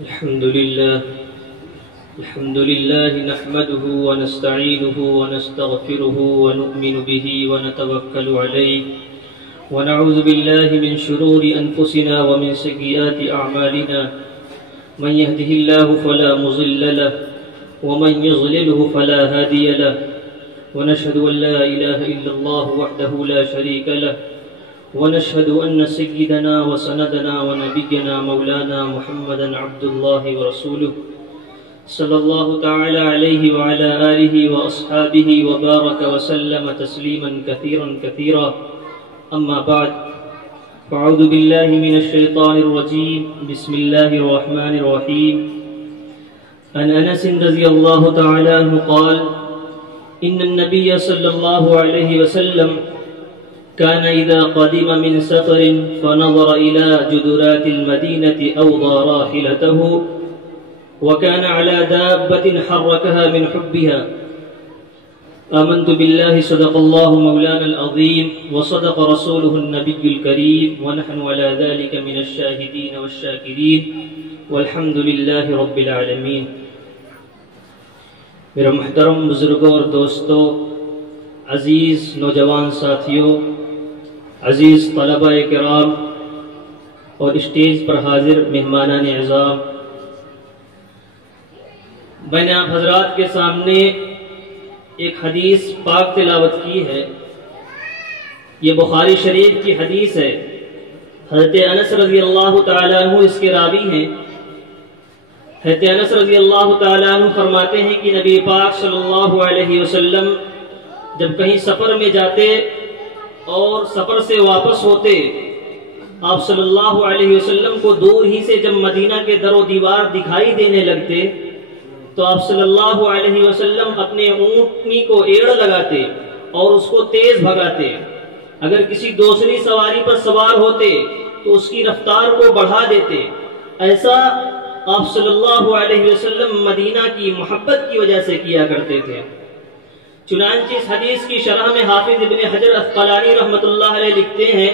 الحمد لله نحمده ونستعينه ونستغفره ونؤمن به ونتوكل عليه ونعوذ بالله من شرور أنفسنا ومن سيئات أعمالنا من يهده الله فلا مضل له ومن يضلله فلا هادي له ونشهد أن لا إله إلا الله وحده لا شريك له ونشهد أن سيدنا وسندنا ونبينا مولانا محمدا عبد الله ورسوله صلى الله تعالى عليه وعلى آله وأصحابه وبارك وسلم تسليما كثيرا كثيرا أما بعد فأعوذ بالله من الشيطان الرجيم بسم الله الرحمن الرحيم عن أنس رضي الله تعالى عنه قال إن النبي صلى الله عليه وسلم كان إذا قدم من سفر فنظر إلى جدرات المدينة أوضى راحلته وكان على دابة حركها من حبها آمنت بالله صدق الله مولانا العظيم وصدق رسوله النبي الكريم ونحن على ذلك من الشاهدين والشاكرين والحمد لله رب العالمين. میرا محترم بزرگوں اور دوستوں، عزیز نوجوان ساتھیوں، عزیز طلبہ کرام اور اسٹیج پر حاضر مہمانان اعزام، میں نے آپ حضرات کے سامنے ایک حدیث پاک تلاوت کی ہے. یہ بخاری شریف کی حدیث ہے. حضرت انس رضی اللہ تعالیٰ عنہ اس کے راوی ہیں. حضرت انس رضی اللہ تعالیٰ عنہ فرماتے ہیں کہ نبی پاک صلی اللہ علیہ وسلم جب کہیں سفر میں جاتے اور سفر سے واپس ہوتے، آپ صلی اللہ علیہ وسلم کو دور ہی سے جب مدینہ کے در و دیوار دکھائی دینے لگتے تو آپ صلی اللہ علیہ وسلم اپنے اونٹنی کو ایڑ لگاتے اور اس کو تیز بھگاتے. اگر کسی دوسری سواری پر سوار ہوتے تو اس کی رفتار کو بڑھا دیتے. ایسا آپ صلی اللہ علیہ وسلم مدینہ کی محبت کی وجہ سے کیا کرتے تھے. چنانچہ اس حدیث کی شرح میں حافظ ابن حجر اسقلانی رحمۃ اللہ علیہ لکھتے ہیں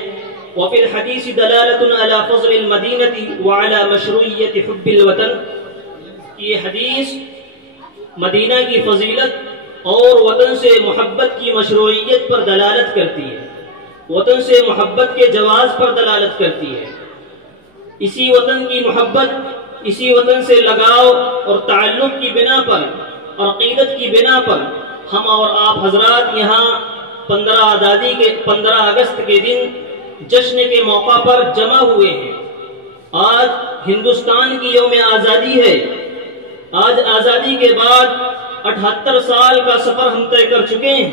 وفي الحديث دلالة على فضل المدينة وعلى مشروعية حب الوطن. یہ حدیث مدینہ کی فضیلت اور وطن سے محبت کی مشروعیت پر دلالت کرتی ہے، وطن سے محبت کے جواز پر دلالت کرتی ہے. اسی وطن کی محبت، اسی وطن سے لگاؤ اور تعلق کی بنا پر اور عقیدت کی بنا پر ہم اور آپ حضرات یہاں 15 اگست کے دن جشن کے موقع پر جمع ہوئے ہیں. آج ہندوستان کی یوم آزادی ہے. آج آزادی کے بعد 78 سال کا سفر ہم طے کر چکے ہیں.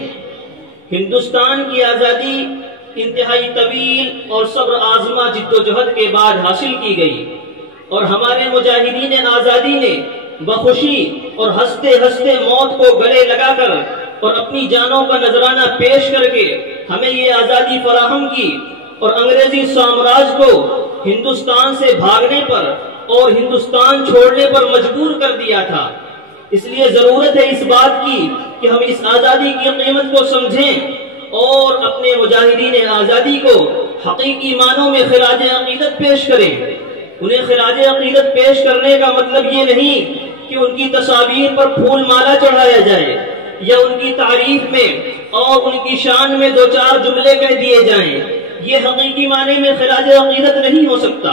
ہندوستان کی آزادی انتہائی طویل اور صبر آزما جد و جہد کے بعد حاصل کی گئی اور ہمارے مجاہدین آزادی نے بخوشی اور ہنستے ہنستے موت کو گلے لگا کر اور اپنی جانوں کا نذرانہ پیش کر کے ہمیں یہ آزادی فراہم کی اور انگریزی سامراج کو ہندوستان سے بھاگنے پر اور ہندوستان چھوڑنے پر مجبور کر دیا تھا. اس لیے ضرورت ہے اس بات کی کہ ہم اس آزادی کی قیمت کو سمجھیں اور اپنے مجاہدین آزادی کو حقیقی معنوں میں خراج عقیدت پیش کریں. انہیں خراج عقیدت پیش کرنے کا مطلب یہ نہیں کہ ان کی تصاویر پر پھول مالا چڑھایا جائے یا ان کی تعریف میں اور ان کی شان میں 2-4 جملے کہہ دیے جائیں. یہ حقیقی معنی میں خراج عقیدت نہیں ہو سکتا.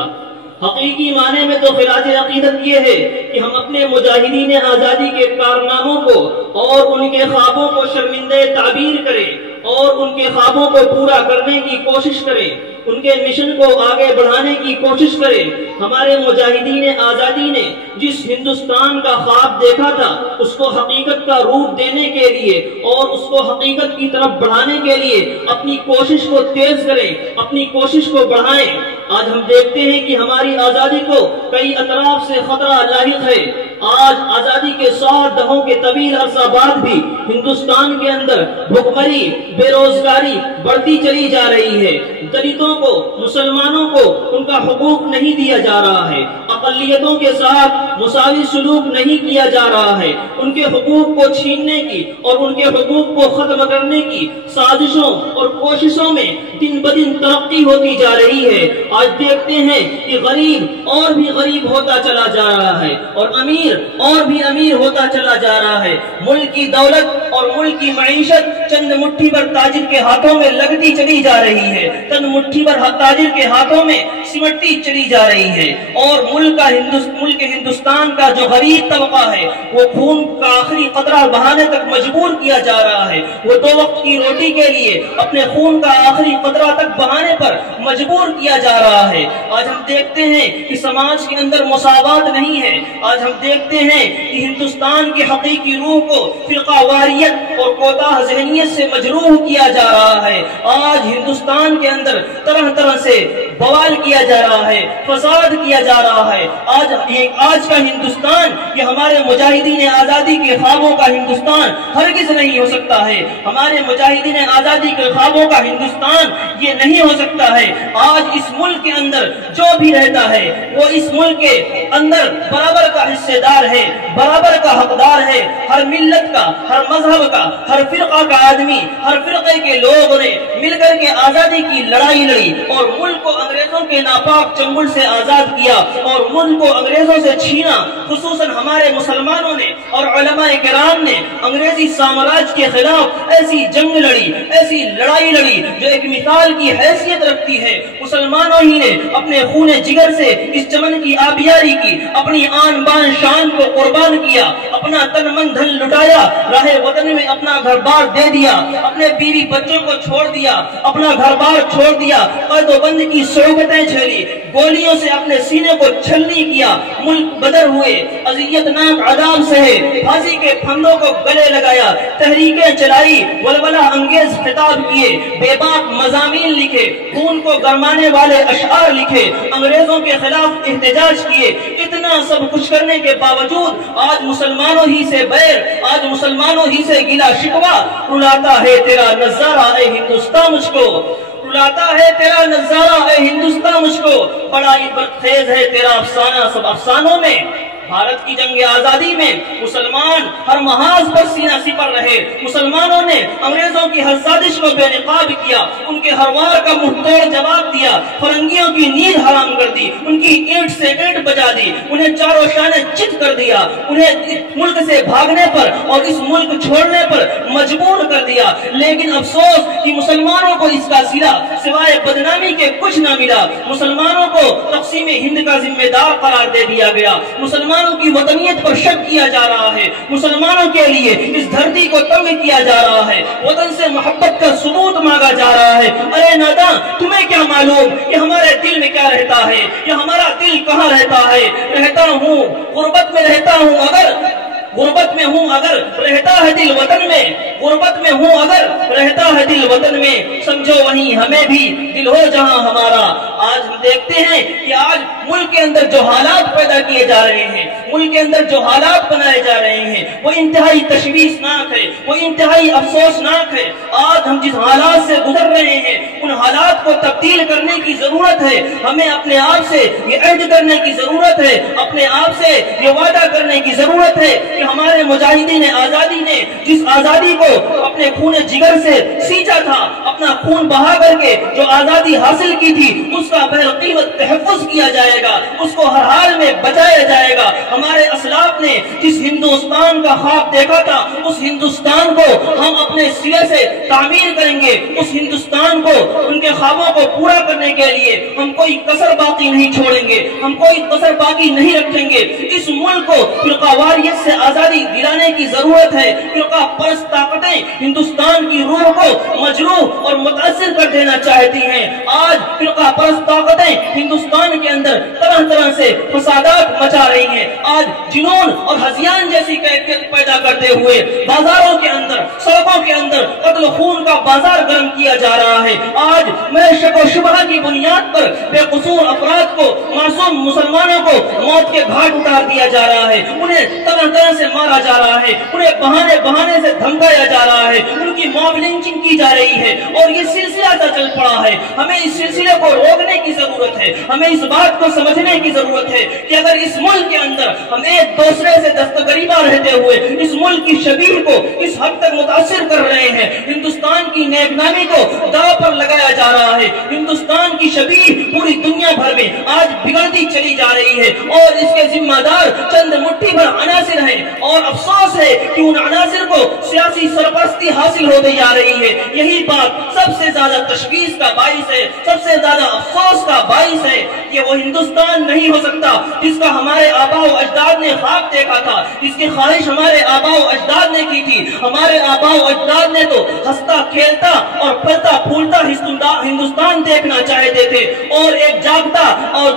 حقیقی معنی میں تو خراج عقیدت یہ ہے کہ ہم اپنے مجاہدین آزادی کے کارناموں کو اور ان کے خوابوں کو شرمندہ تعبیر کریں اور ان کے خوابوں کو پورا کرنے کی کوشش کریں، ان کے مشن کو آگے بڑھانے کی کوشش کریں. ہمارے مجاہدین آزادی نے جس ہندوستان کا خواب دیکھا تھا اس کو حقیقت کا روپ دینے کے لیے اور اس کو حقیقت کی طرف بڑھانے کے لیے اپنی کوشش کو تیز کریں، اپنی کوشش کو بڑھائیں. آج ہم دیکھتے ہیں کہ ہماری آزادی کو کئی اطراف سے خطرہ لاحق ہے. آج آزادی کے 100 دہوں کے طویل عرصہ بعد بھی ہندوستان کے اندر بھوکمری، بے روزگاری بڑھتی چلی جا رہی ہے. دلتوں کو، مسلمانوں کو ان کا حقوق نہیں دیا جا رہا ہے. اقلیتوں کے ساتھ مساوی سلوک نہیں کیا جا رہا ہے. ان کے حقوق کو چھیننے کی اور ان کے حقوق کو ختم کرنے کی سازشوں اور کوششوں میں دن بدن ترقی ہوتی جا رہی ہے. آج دیکھتے ہیں کہ غریب اور بھی غریب ہوتا چلا جا رہا ہے اور امیر اور بھی امیر ہوتا چلا جا رہا ہے. ملک کی دولت اور ملک کی معیشت چند مٹھی بھر تاجر کے ہاتھوں میں لگتی چلی جا رہی ہے, چند مٹھی بھر تاجر کے ہاتھوں میں سمٹتی چلی جا رہی ہے, اور ملک ہندوستان کا جو غریب طبقہ ہے وہ خون کا آخری قطرہ بہانے تک مجبور کیا جا رہا ہے. وہ 2 وقت کی روٹی کے لیے اپنے خون کا آخری قطرہ تک بہانے پر مجبور کیا جیا رہا ہے. آج ہم دیکھتے ہیں کہ سماج کے اندر مساوات نہیں ہے. آج ہم دیکھتے ہیں کہ ہندوستان کی حقیقی روح کو فرقہ واریت اور کوتاہ ذہنیت سے مجروح کیا جا رہا ہے. آج ہندوستان کے اندر طرح طرح سے بوال کیا جا رہا ہے, فساد کیا جا رہا ہے. آج کا ہندوستان یہ ہمارے مجاہدین آزادی کے خوابوں کا ہندوستان ہرگز نہیں ہو سکتا ہے. ہمارے مجاہدین آزادی کے خوابوں کا ہندوستان یہ نہیں ہو سکتا ہے. آج اس ملک کے اندر جو بھی رہتا ہے وہ اس ملک کے اندر برابر کا حصے دار ہے, برابر کا حقدار ہے. ہر ملت کا, ہر مذہب کا, ہر فرقہ کا آدمی, ہر فرقے کے لوگوں نے مل کر کے آزادی کی لڑائی لڑی اور ملک کو انگریزوں کے ناپاک چنگل سے آزاد کیا اور ملک کو انگریزوں سے چھینا. خصوصاً ہمارے مسلمانوں نے اور علماء کرام نے انگریزی سامراج کے خلاف ایسی جنگ لڑی, ایسی لڑائی لڑی جو ایک مثال کی حیثیت رکھتی ہے. مسلمانوں ہی نے اپنے خون جگر سے اس چمن کی آبیاری کی, اپنی آن بان شان کو قربان کیا, اپنا تن من دھن لٹایا, راہ وطن میں اپنا گھر بار دے دیا, اپنے بیوی بچوں کو چھوڑ دیا, اپنا گھر بار چھوڑ دیا, قید و بند کی صعوبتیں جھیلی, گولیوں سے اپنے سینے کو چھلنی کیا, ملک بدر ہوئے, اذیت ناک عذاب سہے, پھانسی کے پھندوں کو گلے لگایا, تحریکیں چلائی, ولولہ انگیز خطاب کیے, بے باک مضامین لکھے, خون کو گرمانے والے اشعار لکھے, انگریزوں کے خلاف احتجاج کیے. اتنا سب کچھ کرنے کے باوجود آج مسلمانوں ہی سے بیر, آج مسلمانوں ہی سے گلا شکوا, رلاتا ہے تیرا نظارہ اے ہندوستان مجھ کو, رلاتا ہے تیرا نظارہ اے ہندوستان مجھ کو, بڑا عبرت خیز ہے تیرا افسانہ سب افسانوں میں. بھارت کی جنگ آزادی میں مسلمان ہر محاذ پر سینہ سپر رہے. مسلمانوں نے انگریزوں کی ہر سازش کو بے نقاب کیا, ان کے ہر وار کا منہ توڑ جواب دیا, فرنگیوں کی نیند حرام کر دی, ان کی اینٹ سے اینٹ بجا دی, انہیں چاروں شانے چت کر دیا, انہیں ملک سے بھاگنے پر اور اس ملک چھوڑنے پر مجبور کر دیا. لیکن افسوس کہ مسلمانوں کو اس کا صلہ سوائے بدنامی کے کچھ نہ ملا. مسلمانوں کو تقسیم ہند کا ذمہ دار قرار دے دیا گیا. مسلمانوں کی وطنیت پر شک کیا جا رہا ہے. مسلمانوں کے لیے اس دھرتی کو تنگ کیا جا رہا ہے. وطن سے محبت کا ثبوت مانگا جا رہا ہے. ارے ناداں, تمہیں کیا معلوم کہ ہمارے دل میں کیا رہتا ہے, کہ ہمارا دل کہاں رہتا ہے. رہتا ہوں غربت میں, رہتا ہوں اگر غربت میں ہوں, اگر رہتا ہے دل وطن میں, غربت میں ہوں اگر رہتا ہے دل وطن میں, سمجھو وہیں ہمیں بھی دل ہو جہاں ہمارا. آج ہم دیکھتے ہیں کہ آج ملک کے اندر جو حالات پیدا کیے جا رہے ہیں, ملک کے اندر جو حالات بنائے جا رہے ہیں, وہ انتہائی تشویشناک ہے, وہ انتہائی افسوسناک ہے. آج ہم جس حالات سے گزر رہے ہیں ان حالات کو تبدیل کرنے کی ضرورت ہے. ہمیں اپنے آپ سے یہ عہد کرنے کی ضرورت ہے, اپنے آپ سے یہ وعدہ کرنے کی ضرورت ہے کہ ہمارے مجاہدین آزادی نے جس آزادی کو اپنے خون جگر سے سینچا تھا, اپنا خون بہا کر کے جو آزادی حاصل کی تھی, اس کا بہرقیمت تحفظ کیا جائے گا, اس کو ہر حال میں بچایا جائے گا. ہمارے اسلاف نے جس ہندوستان کا خواب دیکھا تھا اس ہندوستان کو ہم اپنے سرے سے تعمیر کریں گے. اس ہندوستان کو, ان کے خوابوں کو پورا کرنے کے لیے ہم کوئی کسر باقی نہیں چھوڑیں گے, ہم کوئی کسر باقی نہیں رکھیں گے. اس ملک کو فرقہ واریت سے آزادی دلانے کی ضرورت ہے. فرقہ پرست طاقتیں ہندوستان کی روح کو مجروح اور متاثر کر دینا چاہتی ہیں. آج فرقہ پرست طاقتیں ہندوستان کے اندر طرح طرح سے فسادات مچا رہی ہیں. آج جنون اور ہذیان جیسی کیفیت پیدا کرتے ہوئے بازاروں کے اندر, سڑکوں کے اندر قتل خون کا بازار گرم کیا جا رہا ہے. آج میں شک و شبہ کی بنیاد پر بے قصور افراد کو, معصوم مسلمانوں کو موت کے گھاٹ اتار دیا جا رہا ہے. انہیں طرح طرح سے مارا جا رہا ہے, انہیں بہانے سے دھمکایا جا رہا ہے, ان کی موب لنچنگ کی جا رہی ہے اور یہ سلسلہ چل پڑا ہے. ہمیں اس سلسلے کو روکنے کی ضرورت ہے. ہمیں اس بات کو سمجھنے کی ضرورت ہے کہ اگر اس اس ملک کے اندر ہم ایک دوسرے سے دستگریبہ رہتے ہوئے اس ملک کی شبیہ کو اس حد تک متاثر کر رہے ہیں، ہندوستان کی نیک نامی کو داؤ پر لگایا جا رہا ہے، ہندوستان کی شبیہ پوری دنیا بھر میں آج بگڑتی چلی جا رہی ہے، اور اس کے ذمہ دار چند مٹھی بھر عناصر ہیں، اور افسوس ہے کہ ان عناصر کو سیاسی سرپرستی حاصل ہوتی جا رہی ہے۔ یہی بات سب سے زیادہ تشویش کا باعث ہے، سب سے زیادہ افسوس کا باعث ہے کہ وہ ہندوستان نہیں ہو سکتا جس کا ہمارے آباء و اجداد نے خواب دیکھا تھا، جس کی خواہش ہمارے آباء و اجداد نے کی تھی۔ ہمارے آباء و اجداد نے تو ہنستا کھیلتا اور پھلتا پھولتا ہندوستان دیکھنا چاہتے تھے، اور ایک جاگتا اور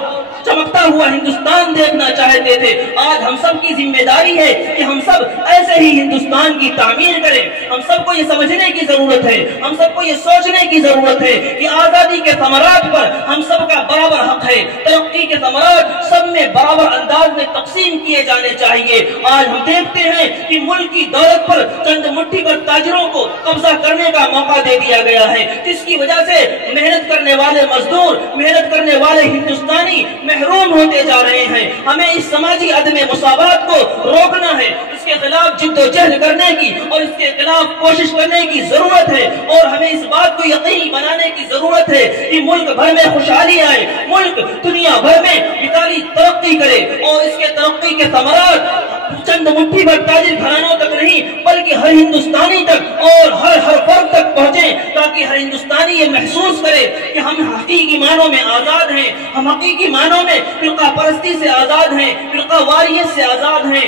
چمکتا ہوا ہندوستان دیکھنا چاہتے تھے۔ آج ہم سب کی ذمہ داری ہے کہ ہم سب ایسے ہی ہندوستان کی تعمیر کریں۔ ہم سب کو یہ سمجھنے کی ضرورت ہے، ہم سب کو یہ سوچنے کی ضرورت ہے کہ آزادی کے ثمرات پر ہم سب کا برابر حق ہے، ترقی کے ثمرات سب میں برابر انداز میں تقسیم کیے جانے چاہیے۔ آج ہم دیکھتے ہیں کہ ملک کی دولت پر چند مٹھی پر تاجروں کو قبضہ کرنے کا موقع دے دیا گیا ہے، جس کی وجہ سے محنت کرنے والے مزدور، محنت کرنے والے ہندوستانی محروم ہوتے جا رہے ہیں۔ ہمیں اس سماجی عدم مساوات کو روکنا ہے، اس کے خلاف جد و جہد کرنے کی اور اس کے خلاف کوشش کرنے کی ضرورت ہے، اور ہمیں اس بات کو یقینی بنانے کی ضرورت ہے کہ ملک بھر میں خوشحالی آئے، ملک دنیا بھر میں مثالی ترقی کرے، اور اس کے ترقی کے ثمرات چند مٹھی بھر تاجر گھرانوں تک نہیں بلکہ ہر ہندوستانی تک اور ہر فرد تک پہنچے، تاکہ ہر ہندوستانی یہ محسوس کرے کہ ہم حقیقی معنوں میں آزاد ہیں، ہم حقیقی معنوں میں فرقہ پرستی سے آزاد ہیں، فرقہ واریت سے آزاد ہیں،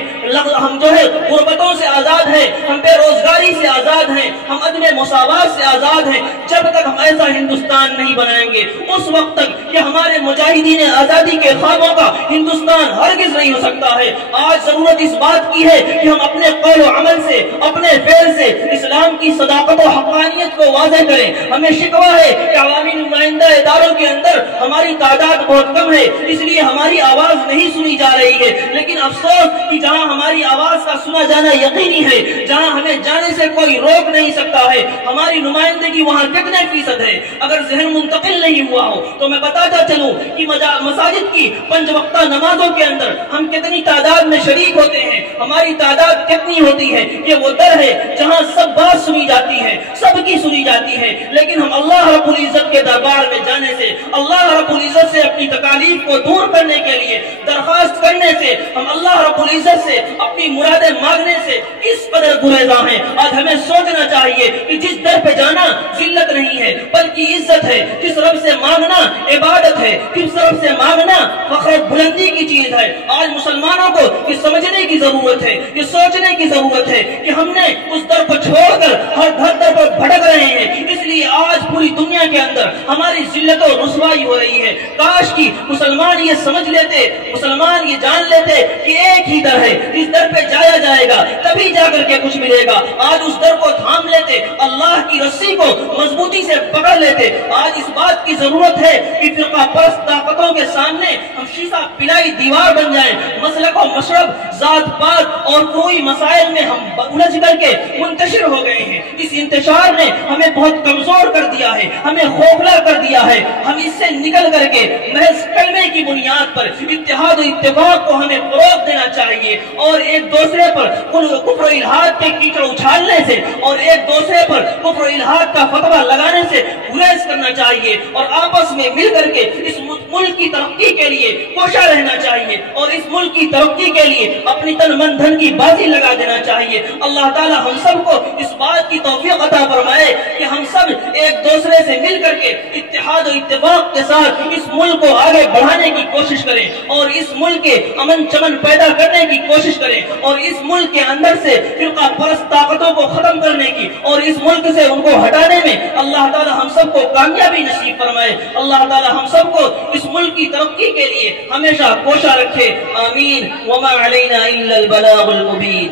ہم جو ہے غربتوں سے آزاد ہیں، ہم بے روزگاری سے آزاد ہیں، ہم عدم مساوات سے آزاد ہیں۔ جب تک ہم ایسا ہندوستان نہیں بنائیں گے اس وقت تک کہ ہمارے مجاہدین آزادی کے خوابوں کا ہندوستان ہرگز نہیں ہو سکتا ہے۔ آج ضرورت اس بات کی ہے کہ ہم اپنے قول و عمل سے، اپنے فعل سے اسلام کی صداقت و حقانیت کو واضح کریں۔ ہمیں شکوہ ہے کہ عوامی نمائندہ اداروں کے اندر ہماری تعداد بہت کم ہے، اس لیے ہماری آواز نہیں سنی جا رہی ہے، لیکن افسوس کہ جہاں ہماری آواز کا سنا جانا یقینی ہے، جہاں ہمیں جانے سے کوئی روک نہیں سکتا ہے، ہماری نمائندگی وہاں کتنے فیصد ہے؟ اگر ذہن منتقل نہیں ہوا ہو تو میں بتاتا چلوں کہ مساجد کی 5 وقتہ نمازوں کے اندر ہم کتنی تعداد میں شریک ہوتے ہیں، ہماری تعداد کتنی ہوتی ہے؟ یہ وہ در ہے جہاں سب بات سنی جاتی ہے، سب کی سنی جاتی ہے، لیکن ہم اللہ رب العزت کے دربار میں جانے سے، اللہ رب العزت سے اپنی تکالیف کو دور کرنے کے لیے درخواست کرنے سے، ہم اللہ رب العزت سے اپنی مرادیں مانگنے سے اس قدر گریزاں ہیں۔ آج ہمیں سوچنا چاہیے کہ جس در پہ جانا ذلت نہیں ہے بلکہ عزت ہے، جس رب سے مانگنا عبادت ہے، جس رب سے مانگنا فخر بلندی کی چیز ہے۔ آج مسلمانوں کو یہ سمجھنے کی ضرورت ہے، یہ سوچنے کی ضرورت ہے کہ ہم نے اس در کو چھوڑ کر ہر در پر بھٹک رہے ہیں، اس لیے آج پوری دنیا کے اندر ہماری ذلت و رسوائی ہو رہی ہے۔ کاش کی مسلمان یہ سمجھ لیتے، مسلمان یہ جان لیتے کہ ایک ہی در ہے، اس در پہ جایا جائے گا تبھی جا کر کے کچھ ملے گا۔ آج اس در کو تھام لیتے، اللہ کی رسی کو مضبوطی سے پکڑ لیتے۔ آج اس بات کی ضرورت ہے کہ فرقہ پرست طاقتوں کے سامنے ہم شیشہ پلائی دیوار بن جائیں، مسلک و مشرب، ذات پات اور کوئی مسائل میں ہم الجھ کر کے منتشر ہو گئے ہیں۔ اس انتشار نے ہمیں بہت کمزور کر دیا ہے، ہمیں خوفلا کر دیا ہے۔ ہم اس سے نکل کر کے محض کلمے کی بنیاد پر اتحاد و اتفاق کو ہمیں فروغ دینا چاہیے، اور ایک دوسرے پر کفر و الحاد کے کیچڑ اچھالنے سے اور ایک دوسرے پر کفر و الحاد کا فتویٰ لگانے سے گریز کرنا چاہیے، اور آپس میں مل کر کے اس ملک کی ترقی کے لیے کوشاں رہنا چاہیے، اور اس ملک کی ترقی کے لیے اپنی تن من دھن کی بازی لگا دینا چاہیے۔ اللہ تعالی ہم سب کو اس بات کی توفیق عطا فرمائے کہ ہم سب ایک دوسرے سے مل کر کے اتحاد و اتفاق کے ساتھ اس ملک کو آگے بڑھانے کی کوشش کریں، اور اس ملک کے امن چمن پیدا کرنے کی کوشش کریں، اور اس ملک کے اندر سے فرقہ پرست طاقتوں کو ختم کرنے کی اور اس ملک سے ان کو ہٹانے میں اللہ تعالی ہم سب کو کامیابی نصیب فرمائے۔ اللہ تعالی ہم سب کو اس ملک کی ترقی کے لیے ہمیشہ کوشاں رکھے، آمین۔ وما علینا الا البلاغ المبین۔